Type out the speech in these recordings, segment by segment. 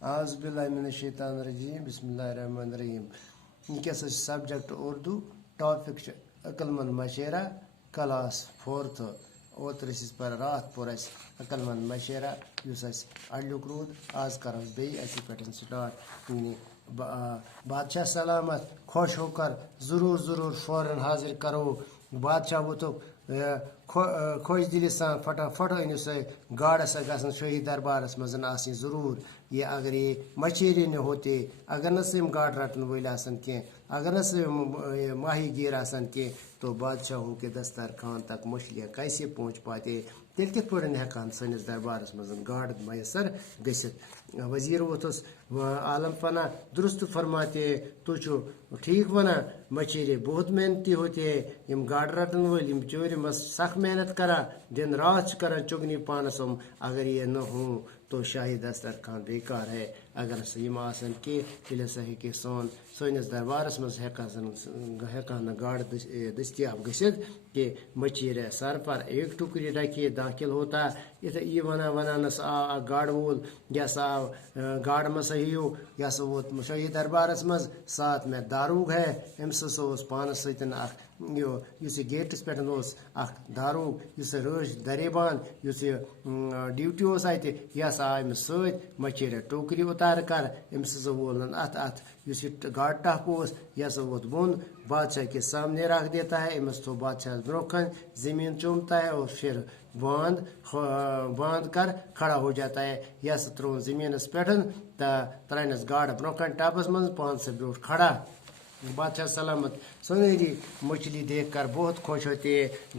اعوذ باللہ من الشیطان الرجیم بسم اللہ الرحمن الرحیم ونکس سبجیکٹ اردو ٹاپک عقل مند مشورہ کلاس 4th اوتر پر رات پور عقل مند مشورہ اس اڈلیک رود آز کرو بیسے پہ سٹارٹ بادشاہ سلامت خوش ہو کر ضرور فوراً حاضر کرو بادشاہ ووتک خوش دلی سان فٹافٹ أنِو سا گاڑ سا گژھن شاہی دربارس مز آسٕنۍ ضروٗر یہ اگر یہ مچھیرے نہ ہوتے اگر نہ سم گاڑ رٹن ول آسان کی اگر نہ سم ماہی گیر آسان کی تو بادشاہوں کے دسترخوان تک مچھلیاں کیسے پہنچ پاتے تیل کت پہ ہیکان سنس دربارس مز گاڑ میسر گھت وزیر ووتھس عالم پناہ درست فرماتے تو ٹھیک ونان مچھیرے بہت محنتی ہوتے یم گاڑ رٹن ول بچور مس سخت محنت کران دن رات کران چگنی پانس اگر یہ نہ ہوں تو شاہی دسترخوان بیکار ہے اگر سا یم آسان کی تیل ہسا ہیکہ سٲنِس دربارس مز ہیکان نہ گاڑ دستیاب گژھِتھ کہ مچھیر سر پر ایک ٹکری رکھے داخل ہوتا یہ ونانس آو گاڑ وول یہ سا آو گاڑ مسا ہیو یہ سا ووت شاہی دربارس مز ساتھ میں داروغ ہے امس ہسا اس پانس سۭتۍ اس گیٹس پہ داروغ اس رٲچھ دریبان اس ڈیوٹی اس اتہ یہ سا آو امس ست مچھیر ٹوکری اتار کر امس ہسا وولن ات اس گاڑ ٹپ اس یہ سا ووت بون بادشاہ کے سامنے رکھ دیتا ہے امس تو بادشاہ برو کن زمین چومتا ہے اور پھر باندھ کر کھڑا ہو جاتا ہے یہ سا ترون زمینس پہ ترانس گاڑ برو کن ٹپس من پان سے برو کھڑا بادشاہ سلامت سنہری مچھلی دیکھ کر بہت خوش ہوتے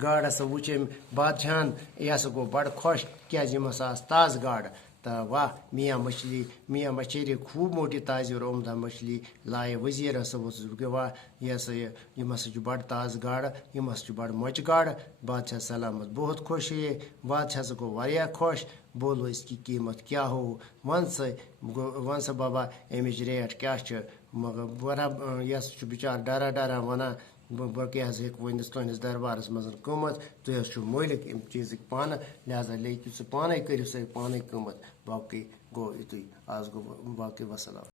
گاڑ ہسا وچم بادشاہن یہ ہسا گو بڑ خوش کیاز یم ہسا تاز گاڑ تو واہ میاں مچھیرے خوب موٹی تازی اور عمدہ مچھلی لائے وزیر ہسا کہ واہ یہ ہسا یم ہسا بڑ تاز گاڑ یم ہسا بڑ مچ گاڑ بادشاہ سلامت بہت خوش ہوئے بادشاہ ہسا گو واریاہ خوش بولو اس کی قیمت کیا ہو ون سا بابا امچ ریٹ کیا مگر یہ سا بچار ڈرا ونان بہ کیا ونس تہندس دربارس مز قیمت تھی مٲلک ام چیز پانہ لہذا لیکن سہ پانے کرو سا پانے قیمت باقی گو یتُے آز گو باقی وسلام.